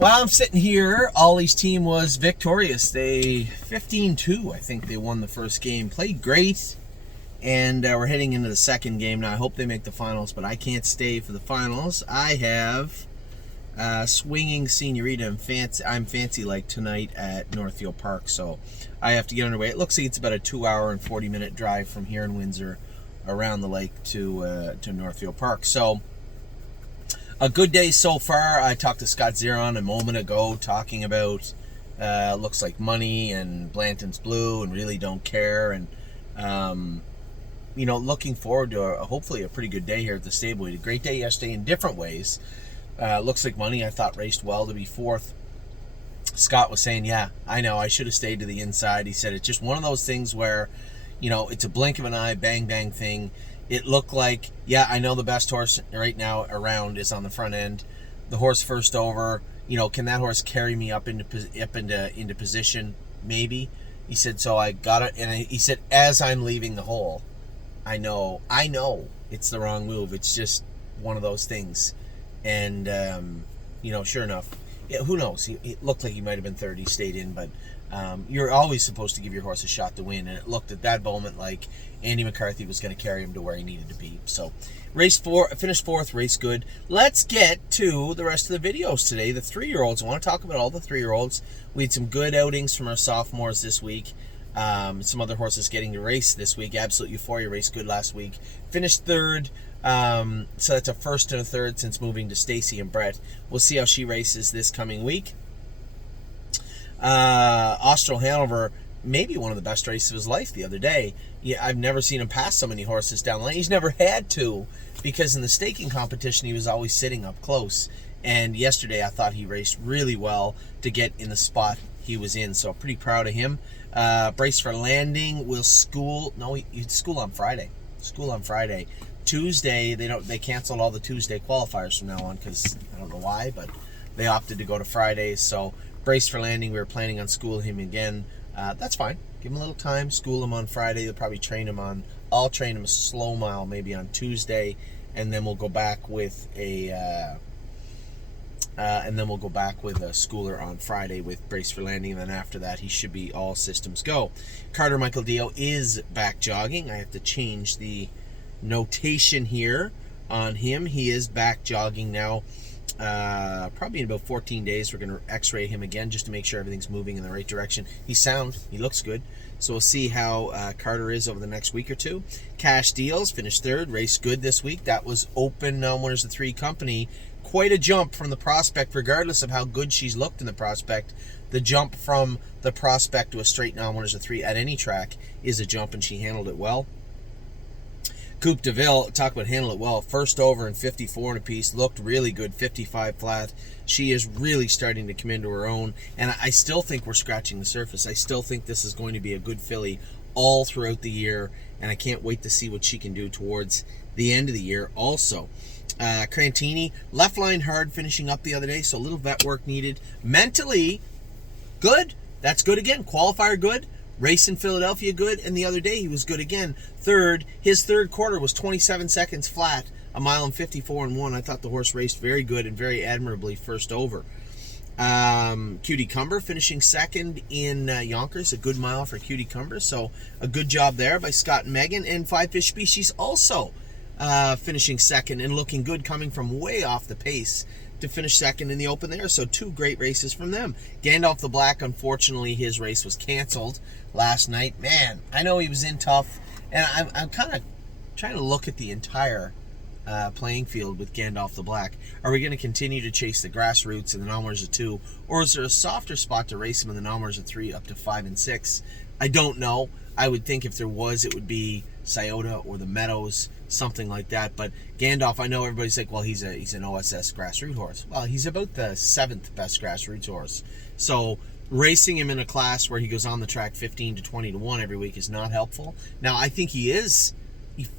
Well, I'm sitting here. Ollie's team was victorious. They 15-2, I think they won the first game. Played great, and we're heading into the second game now. I hope they make the finals, but I can't stay for the finals. I have swinging Senorita and I'm fancy like tonight at Northfield Park, so I have to get underway. It looks like it's about a 2-hour and 40-minute drive from here in Windsor around the lake to Northfield Park. So a good day so far. I talked to Scott Zeron a moment ago talking about looks like money and Blanton's blue and really don't care, and looking forward to hopefully a pretty good day here at the stable. We had a great day yesterday in different ways. Looks like money, I thought, raced well to be fourth. Scott was saying, yeah, I know, I should have stayed to the inside. He said it's just one of those things where, it's a blink of an eye, bang, bang thing. It looked like, yeah, I know the best horse right now around is on the front end. The horse first over, can that horse carry me up into position? Maybe. He said, so I got it. And he said, as I'm leaving the hole, I know it's the wrong move. It's just one of those things. And, sure enough, yeah, who knows? It looked like he might have been third. He stayed in, but you're always supposed to give your horse a shot to win. And it looked at that moment like Andy McCarthy was going to carry him to where he needed to be. So, finished fourth, race good. Let's get to the rest of the videos today. The 3-year-olds. I want to talk about all the 3-year-olds. We had some good outings from our sophomores this week. Some other horses getting to race this week. Absolute Euphoria raced good last week. Finished third. So that's a first and a third since moving to Stacy and Brett. We'll see how she races this coming week. Austral Hanover, maybe one of the best races of his life the other day. Yeah, I've never seen him pass so many horses down the lane. He's never had to, because in the staking competition he was always sitting up close. And yesterday I thought he raced really well to get in the spot he was in. So pretty proud of him. Brace for Landing will school. No, he'd school on Friday. School on Friday. Tuesday, they canceled all the Tuesday qualifiers from now on because I don't know why, but they opted to go to Fridays. So Brace for Landing, we were planning on schooling him again. That's fine. Give him a little time. School him on Friday. They'll probably train him on. I'll train him a slow mile maybe on Tuesday, and then we'll go back with a schooler on Friday with Brace for Landing. And then after that, he should be all systems go. Carter Michael Dio is back jogging. I have to change the notation here on him. He is back jogging now. Probably in about 14 days we're going to x-ray him again just to make sure everything's moving in the right direction. He's sound. He looks good. So we'll see how Carter is over the next week or two. Cash Deals finished third. Race good this week. That was open Winners of 3 company. Quite a jump from the prospect, regardless of how good she's looked in the prospect. The jump from the prospect to a straight Winners of 3 at any track is a jump, and she handled it well. Coupe de Ville, talk about handle it well. First over in 54 and a piece, looked really good, 55 flat. She is really starting to come into her own, and I still think we're scratching the surface. I still think this is going to be a good filly all throughout the year, and I can't wait to see what she can do towards the end of the year also. Crantini, left line hard finishing up the other day, so a little vet work needed. Mentally, good. That's good again. Qualifier good. Race in Philadelphia good, and the other day he was good again. His third quarter was 27 seconds flat, a mile and 54 and 1. I thought the horse raced very good and very admirably first over. Cutie Cumber finishing second in Yonkers, a good mile for Cutie Cumber, so a good job there by Scott and Megan. And Five Fish Species also finishing second and looking good, coming from way off the pace to finish second in the open there. So 2 great races from them. Gandalf the Black, unfortunately, his race was canceled last night. Man, I know he was in tough, and I'm kind of trying to look at the entire playing field with Gandalf the Black. Are we going to continue to chase the grassroots and the non-winners of 2, or is there a softer spot to race him in the non-winners of 3 up to 5 and 6? I don't know. I would think if there was, it would be Scioto or the Meadows, something like that. But Gandalf, I know everybody's like, well, he's an OSS grassroots horse. Well, he's about the 7th best grassroots horse. So racing him in a class where he goes on the track 15 to 20 to 1 every week is not helpful. Now, I think he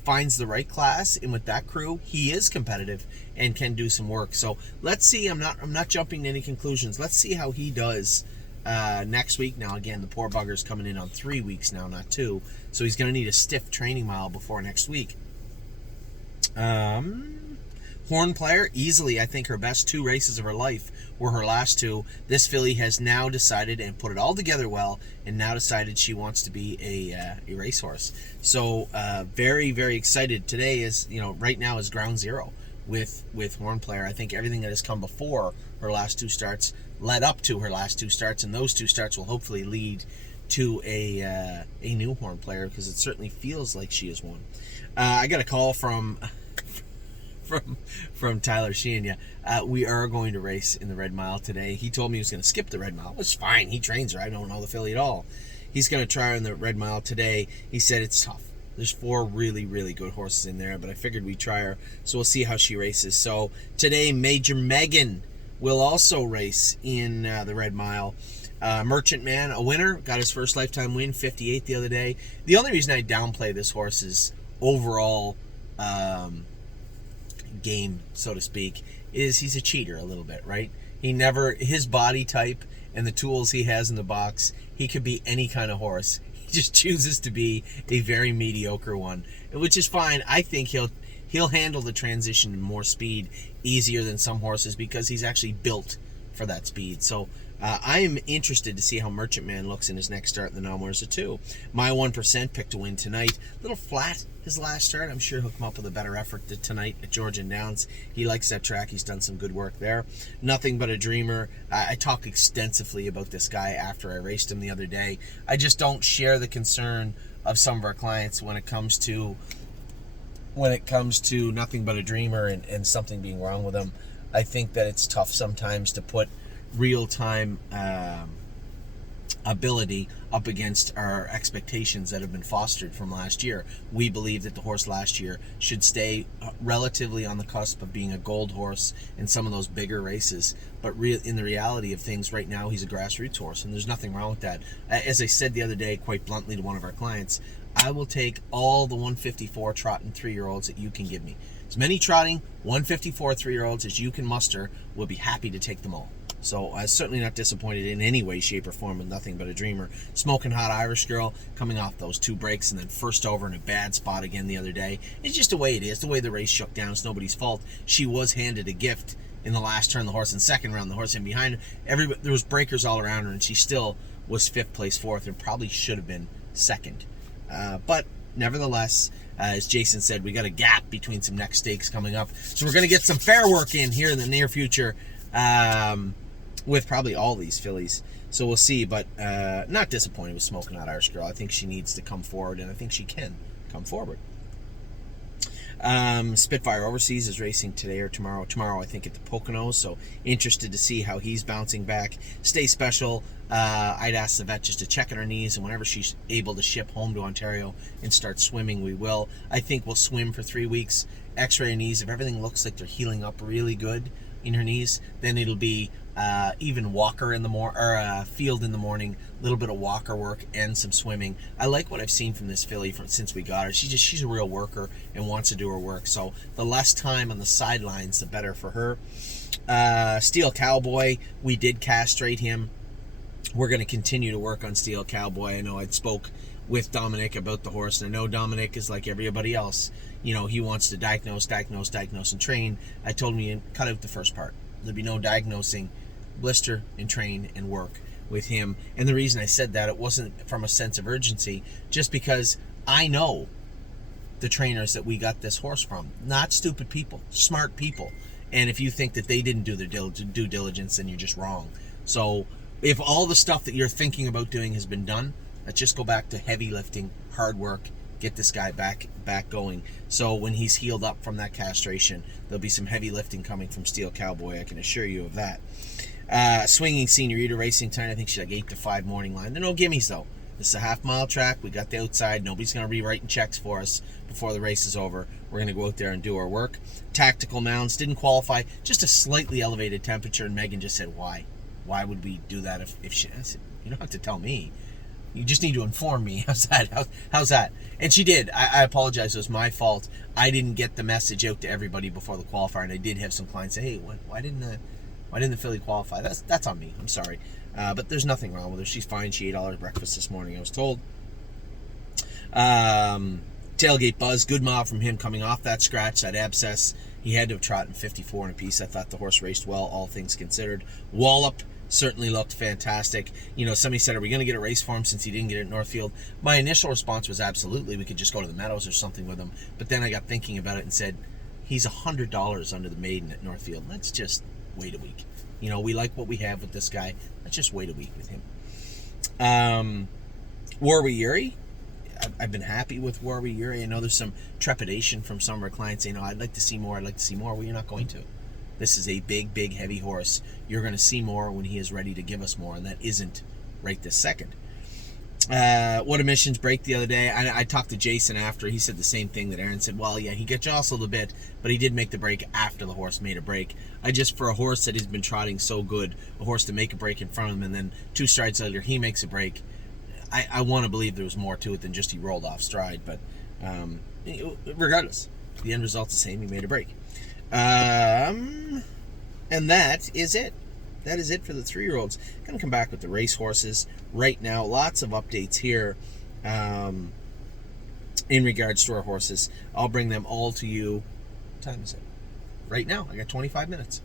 finds the right class, and with that crew, he is competitive and can do some work. So let's see. I'm not jumping to any conclusions. Let's see how he does next week. Now, again, the poor bugger's coming in on 3 weeks now, not 2. So he's going to need a stiff training mile before next week. Horn Player, easily, I think her best 2 races of her life were her last 2. This filly has now decided and put it all together well, and now decided she wants to be a racehorse. So very, very excited. Today is, right now is ground zero with Horn Player. I think everything that has come before her last 2 starts led up to her last 2 starts, and those 2 starts will hopefully lead to a new Horn Player, because it certainly feels like she is one. I got a call from Tyler Sheehan. Yeah, we are going to race in the Red Mile today. He told me he was going to skip the Red Mile, which is fine. He trains her. I don't know the filly at all. He's going to try her in the Red Mile today. He said it's tough. There's 4 really, really good horses in there, but I figured we'd try her, so we'll see how she races. So today, Major Megan will also race in the Red Mile. Merchant Man, a winner, got his first lifetime win, 58 the other day. The only reason I downplay this horse's overall game, so to speak, is he's a cheater a little bit, right? His body type and the tools he has in the box, he could be any kind of horse. He just chooses to be a very mediocre one, which is fine. I think he'll handle the transition in more speed easier than some horses, because he's actually built for that speed. So I am interested to see how Merchant Man looks in his next start in the Nomorza 2. My 1% picked to win tonight. A little flat his last start. I'm sure he'll come up with a better effort tonight at Georgian Downs. He likes that track. He's done some good work there. Nothing But a Dreamer. I talked extensively about this guy after I raced him the other day. I just don't share the concern of some of our clients when it comes to Nothing But a Dreamer and something being wrong with him. I think that it's tough sometimes to put real-time ability up against our expectations that have been fostered from last year. We believe that the horse last year should stay relatively on the cusp of being a gold horse in some of those bigger races, but in the reality of things right now, he's a grassroots horse, and there's nothing wrong with that. As I said the other day quite bluntly to one of our clients, I will take all the 154 trotting 3-year-olds that you can give me. As many trotting 154 3-year-olds as you can muster, we'll be happy to take them all. So I'm certainly not disappointed in any way, shape, or form with Nothing But a Dreamer. Smoking Hot Irish Girl, coming off those 2 breaks and then first over in a bad spot again the other day. It's just the way it is, the way the race shook down. It's nobody's fault. She was handed a gift in the last turn, the horse in second round, the horse in behind her. There was breakers all around her, and she still was 5th place, 4th, and probably should have been 2nd. But nevertheless, as Jason said, we got a gap between some next stakes coming up. So we're going to get some fair work in here in the near future. With probably all these fillies. So we'll see, but not disappointed with Smoking Hot Irish Girl. I think she needs to come forward, and I think she can come forward. Spitfire Overseas is racing today or tomorrow. Tomorrow, I think, at the Poconos, so interested to see how he's bouncing back. Stay Special, I'd ask the vet just to check on her knees, and whenever she's able to ship home to Ontario and start swimming, we will. I think we'll swim for 3 weeks, x-ray her knees. If everything looks like they're healing up really good in her knees, then it'll be even walker in the field in the morning, a little bit of walker work and some swimming. I like what I've seen from this filly since we got her. She's a real worker and wants to do her work. So the less time on the sidelines, the better for her. Steel Cowboy, we did castrate him. We're going to continue to work on Steel Cowboy. I know I'd spoke with Dominic about the horse, and I know Dominic is like everybody else. He wants to diagnose, and train. I told him to cut out the first part. There'd be no diagnosing, blister and train and work with him. And the reason I said that, it wasn't from a sense of urgency, just because I know the trainers that we got this horse from. Not stupid people, smart people. And if you think that they didn't do their due diligence, then you're just wrong. So if all the stuff that you're thinking about doing has been done, let's just go back to heavy lifting, hard work, get this guy back going. So when he's healed up from that castration, there'll be some heavy lifting coming from Steel Cowboy. I can assure you of that. Swinging Senorita racing tonight. I think she's like 8 to 5 morning line. There are no gimmies though. This is a half-mile track. We got the outside. Nobody's going to be writing checks for us before the race is over. We're going to go out there and do our work. Tactical Mounds didn't qualify. Just a slightly elevated temperature. And Megan just said, why? Why would we do that if she... I said, you don't have to tell me. You just need to inform me. How's that? How's that? And she did. I apologize. It was my fault. I didn't get the message out to everybody before the qualifier, and I did have some clients say, "Hey, why didn't the filly qualify?" That's on me. I'm sorry. But there's nothing wrong with her. She's fine. She ate all her breakfast this morning, I was told. Tailgate Buzz, good mile from him coming off that scratch, that abscess. He had to have trotted 54 in a piece. I thought the horse raced well, all things considered. Wallop certainly looked fantastic. You know, somebody said, are we going to get a race for him since he didn't get it at Northfield? My initial response was absolutely. We could just go to the Meadows or something with him. But then I got thinking about it and said, he's $100 under the maiden at Northfield. Let's just wait a week. You know, we like what we have with this guy. Let's just wait a week with him. Warwi Yuri. I've been happy with Warwi Yuri. I know there's some trepidation from some of our clients saying, I'd like to see more, I'd like to see more. Well, you're not going to. This is a big, big, heavy horse. You're going to see more when he is ready to give us more, and that isn't right this second. What emissions break the other day. I talked to Jason after. He said the same thing that Aaron said. Well, yeah, he got jostled a bit, but he did make the break after the horse made a break. For a horse that has been trotting so good, a horse to make a break in front of him, and then 2 strides later he makes a break, I want to believe there was more to it than just he rolled off stride. But regardless, the end result's the same. He made a break. And that is it. That is it for the 3-year-olds. Going to come back with the race horses right now. Lots of updates here in regards to our horses. I'll bring them all to you. What time is it? Right now. I got 25 minutes.